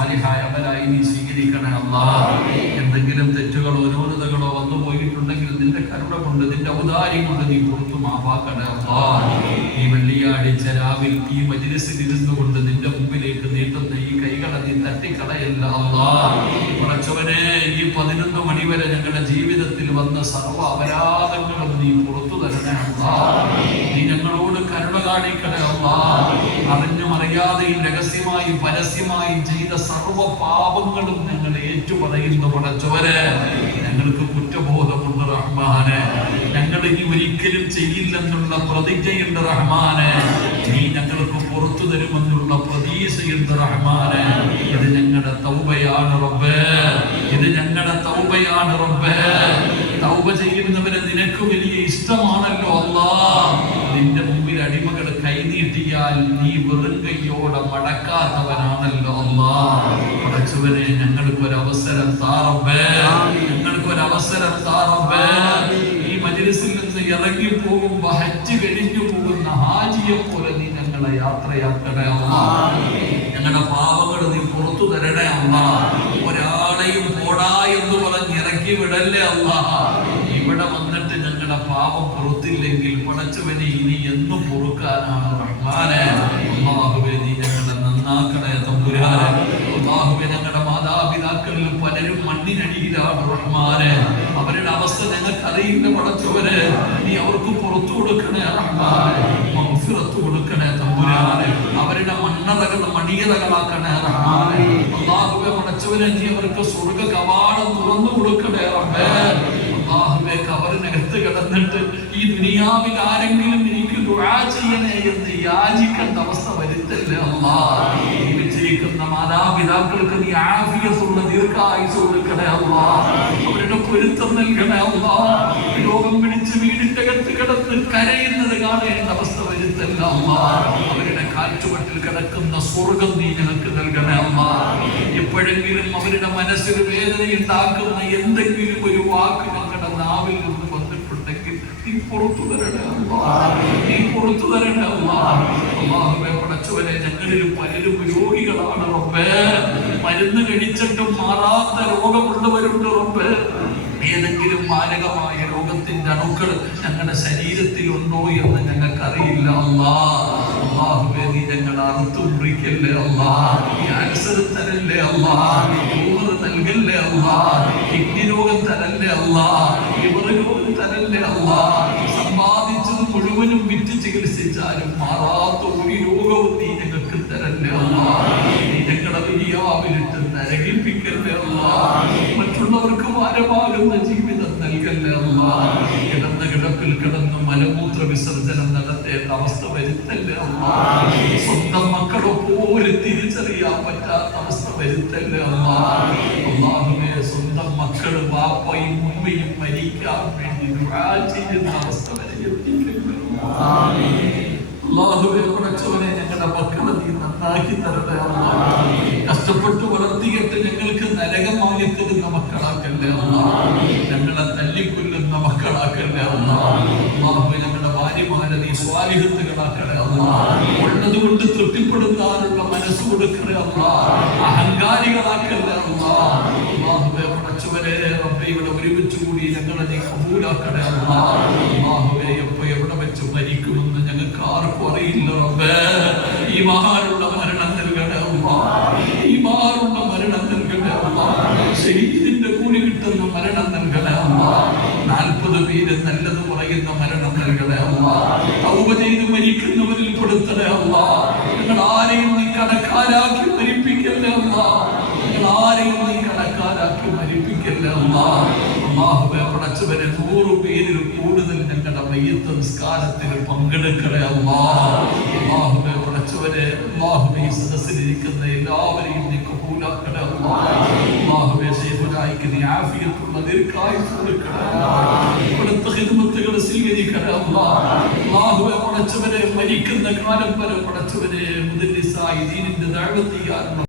സാലിഹായ അമലായി നീ സ്വീകരിക്കണേ അല്ലാഹ്. എന്തെങ്കിലും തെറ്റുകളോ ന്യൂനതകളോ വന്നു പോയിട്ടുണ്ടെങ്കിൽ നിന്റെ കരുണ കൊണ്ട് നിന്റെ ഔദാര്യം കൊണ്ട് നീ പുറത്തു മാപ്പാക്കണേ അല്ലാഹ്. ഈ വെള്ളിയാഴ്ച രാവിലെ ഈ മജ്‌ലിസിൽ ഇരുന്നു കൊണ്ട് നിന്റെ മുമ്പിലേക്ക് നീട്ടുന്ന ഈ കൈകളെ നീ തട്ടിക്കളയല്ല അല്ലാഹ്. പടച്ചവനെ, ഈ 11 മണി വരെ ഞങ്ങളുടെ ജീവിതത്തിൽ വന്ന സർവ്വ അപരാധങ്ങളും നീ പുറത്തു തരണേ അല്ലാഹ്. നീ ഞങ്ങളോട് കരുണ കാണിക്കണേ അല്ലാഹ്. അറിഞ്ഞും അറിയാതെയും രഹസ്യമായും പരസ്യമായും ചെയ്ത സർവ്വ പാപങ്ങളും ഞങ്ങൾ ഏറ്റുപറയുന്ന പടച്ചവനെ, ഞങ്ങൾക്ക് കുറ്റബോധമുണ്ട് റഹ്മാനെ. ഞങ്ങൾ ഇനി ഒരിക്കലും ചെയ്യില്ലെന്നുള്ള പ്രതിജ്ഞയുണ്ട് റഹ്മാനെ. നീ ഞങ്ങൾക്ക് പുറത്തു തരുമെന്നുള്ള പ്രതീക്ഷയുണ്ട് റഹ്മാനെ. ഇത് ഞങ്ങളുടെ തൗബയാണ് റബ്ബേ, ഇത് ഞങ്ങളുടെ തൗബയാണ് റബ്ബേ. തൗബ ചെയ്യുന്നവരെ നിനക്ക് വലിയ ഇഷ്ടമാണല്ലോ അല്ലാഹ്. നിന്റെ മുമ്പിൽ അടിമകൾ കൈനീട്ടിയാൽ നീ വെറും കൈയോടെ മടക്കാത്തവനാണല്ലോ അല്ലാഹ്. പടച്ചവനെ, ഞങ്ങൾക്കൊരവസരം താ റബ്ബേ, ഞങ്ങൾക്കൊരവസരം താ റബ്ബേ. ഈ മജ്‌ലിസിൽ നിന്ന് ഇറങ്ങി പോകുമ്പോ ഹജ്ജ് കഴിഞ്ഞു പോകുന്ന ഹാജിയെ പോലെ നീ ഞങ്ങളെ യാത്രയാക്കണേ അല്ലാഹ്. ഞങ്ങളുടെ പാവങ്ങൾ നീ പുറത്തു തരണേ അല്ലാഹ്. ഒരാളെയും പോടാ എന്ന് പറഞ്ഞ് ഇറക്കി വിടല്ലേ അല്ലാഹ്. ഇവിടെ വന്നിട്ട് ഞങ്ങളുടെ പാപം പുറത്തില്ലെങ്കിൽ പടച്ചവനെ ഇനി എന്ന് പൊറുക്കാനാണ് റഹ്മാനെ. അല്ലാഹുവേ, നീ ഞങ്ങളെ നന്നാക്കണേ തമ്പുരാനെ. അല്ലാഹുവേ, ഞങ്ങളുടെ മാതാപിതാക്കളിൽ പലരും മണ്ണിനടിയിലാണ് റഹ്മാനെ. അവരുടെ അവസ്ഥ ഞങ്ങൾക്ക് അറിയില്ല പടച്ചവനെ. നീ അവർക്ക് പുറത്തു കൊടുക്കണേ റഹ്മാനെ. മഗ്ഫിറത്ത് കൊടുക്കണേ തമ്പുരാനെ. അവരുടെ മണിയറകളാക്കണേ റഹ്മാനെ. അല്ലാഹുവേ, പടച്ചവനെ, നീ അവർക്ക് സ്വർഗ്ഗ കവാടം തുറന്നു കൊടുക്കണേ റബ്ബേ. അല്ലാഹുവേ, കബറിനകത്ത് കിടന്നിട്ട് ഈ ദുനിയാവിൽ ആരെങ്കിലും എനിക്ക് ദുആ ചെയ്യണേ എന്ന് യാചിക്കേണ്ട അവസ്ഥ വരുത്തല്ലേ അല്ലാഹ്. ജീവിച്ചിരിക്കുന്ന മാതാപിതാക്കൾക്ക് നീ ആഫിയത്തുള്ള ദീർഘായുസ്സ് കൊടുക്കണേ അല്ലാഹ്. അവരുടെ പൊരുത്തം നൽകണേ അല്ലാഹ്. രോഗം പിടിച്ച് വീടിന്റെ അകത്ത് കിടന്ന് കരയുന്നത് കാണേണ്ട അവസ്ഥ വരുത്തല്ലേ അല്ലാഹ്. അവരുടെ കാൽച്ചുവട്ടിൽ കിടക്കുന്ന സ്വർഗ്ഗം നീ ഞങ്ങൾക്ക് നൽകണേ അല്ലാഹ്. എപ്പോഴെങ്കിലും അവരുടെ മനസ്സിൽ വേദനയുണ്ടാക്കുന്ന എന്തെങ്കിലും ഒരു വാക്ക് ഞങ്ങളുടെ നാവിൽ നിന്ന് വന്നിട്ടുണ്ടെങ്കിൽ നീ പുറത്തു തരണേ അല്ലാഹ്. നീ പുറത്തു തരണേ അല്ലാഹ്. അല്ലാഹുവേ, പടച്ചവനെ, ഞങ്ങളിൽ പലരും രോഗികളാണ് റബ്ബേ. മരുന്ന് കഴിച്ചിട്ടും മാറാത്ത രോഗമുള്ളവരുണ്ട് റബ്ബേ. ഏതെങ്കിലും മാരകമായ രോഗത്തിന്റെ അണുക്കൾ ഞങ്ങളുടെ ശരീരത്തിൽ ഉണ്ടോ എന്ന് ഞങ്ങൾക്കറിയില്ല അല്ലാഹ്. അല്ലാഹുവേ, നീ ഞങ്ങളെ അറുത്തു മുറിക്കല്ലേ അല്ലാഹ്. ക്യാൻസർ തരല്ലേ അല്ലാഹ്. ട്യൂമർ നൽകല്ലേ അല്ലാഹ്. കിഡ്നി രോഗം തരല്ലേ അല്ലാഹ്. ലിവർ രോഗം തരല്ലേ അല്ലാഹ്. സമ്പാദിച്ചത് മുഴുവനും വിറ്റ് ചികിത്സിച്ചാലും മാറാത്ത ഒരു രോഗവും നീ ഞങ്ങൾക്ക് തരല്ലേ അല്ലാഹ്. നീ ഞങ്ങളെ ദുനിയാവിലിട്ട് നരകിപ്പിക്കല്ലേ അല്ലാഹ്. മറ്റുള്ളവർക്ക് ഭാരമാകുന്ന ജീവിതം നൽകല്ലേ അല്ലാഹ്. കിടന്ന കിടപ്പിൽ കിടന്ന് മലമൂത്ര വിസർജനം നടത്തേണ്ട അവസ്ഥ വരുത്തല്ലേ അല്ലാഹ്. സ്വന്തം മക്കളെ പോലെ തിരിച്ചറിയാൻ പറ്റാത്ത അവസ്ഥ വരുത്തല്ലേ അല്ലാഹ്. അല്ലാഹുവേ, സ്വന്തം മക്കള് വാപ്പയും ഉമ്മയും മരിക്കാൻ വേണ്ടി ദുആ ചെയ്യുന്ന അവസ്ഥ വരെ എത്തിക്കല്ലേ അല്ലാഹ്. അല്ലാഹുവേ, പടച്ചവനെ, ഞങ്ങളുടെ മക്കളെ നീ നന്നാക്കി തരണേ അല്ലാഹ്. കഷ്ടപ്പെട്ട് വളർത്തിയിട്ട് ഞങ്ങൾക്ക് നരകമായി തരുന്ന മക്കളാക്കല്ലേ അല്ലാഹ്. ഞങ്ങളെ തല്ലിക്കൊല്ലുന്ന മക്കളാക്കല്ലേ അല്ലാഹ്. അല്ലാഹുവേ, ഞങ്ങളുടെ ഭാര്യമാരെ നീ സ്വാലിഹത്തുകളാക്കണേ അല്ലാഹ്. ഉള്ളതുകൊണ്ട് തൃപ്തിപ്പെടുത്താനുള്ള മനസ്സ് കൊടുക്കണേ അല്ലാഹ്. അഹങ്കാരികളാക്കല്ലേ അല്ലാഹ്. അല്ലാഹുവേ, പടച്ചവനെ, റബ്ബേ, ഇവിടെ ഒരുമിച്ച് കൂടി ഞങ്ങളെ നീ കബൂലാക്കണേ അല്ലാഹ്. അല്ലാഹുവേ, എപ്പോ എവിടെ വെച്ച് മരിക്കുമെന്ന് ഞങ്ങൾക്ക് ആർക്കും അറിയില്ല റബ്ബേ. ഈമാനുള്ള മരണം നൽകണേ അല്ലാഹ്. ഈമാനുള്ള മരണം നൽകണേ അല്ലാഹ്. ശരീരത്തിന്റെ കൂലി കിട്ടുന്ന മരണം നൽകണേ അല്ലാഹ്. 40 പേര് നല്ലത് പറയുന്ന മരണം നൽകണേ അല്ലാഹ്. തൗബ ചെയ്ത് മരിക്കുന്നവരിൽ പെടുത്തണേ അല്ലാഹ്. ഞങ്ങൾ ആരെയും നീ കടക്കാരാക്കി മരിപ്പിക്കല്ലേ അല്ലാഹ്. ഞങ്ങൾ ആരെയും നീ കടക്കാരാക്കി മരിപ്പിക്കല്ലേ അല്ലാഹ്. അല്ലാഹുവേ, പടച്ചവനെ, 100 പേരിൽ കൂടുതൽ ഞങ്ങളുടെ മയ്യത്ത് നിസ്കാരത്തിൽ പങ്കെടുക്കണേ അല്ലാഹ്. അല്ലാഹുവേ, പടച്ചവനെ, അല്ലാഹുവേ, ഈ സദസ്സിലിരിക്കുന്ന എല്ലാവരെയും നീ കബൂലാക്കണേ അല്ലാഹ്. അല്ലാഹുവേ, ശൈഖുനായിക്ക് നീ ആഫിയത്തുള്ള ദീർഘായുസ്സ് കൊടുക്കണേ അല്ലാഹ്. ഇവിടുത്തെ ഖിദ്മത്തുകൾ സ്വീകരിക്കണേ അല്ലാഹ്. അല്ലാഹുവേ, പടച്ചവനെ, മരിക്കുന്ന കാലം വരെ പടച്ചവനെ മുദല്ലിസായി ദീനിന്റെ ദഅവത്ത് ചെയ്യാനുള്ള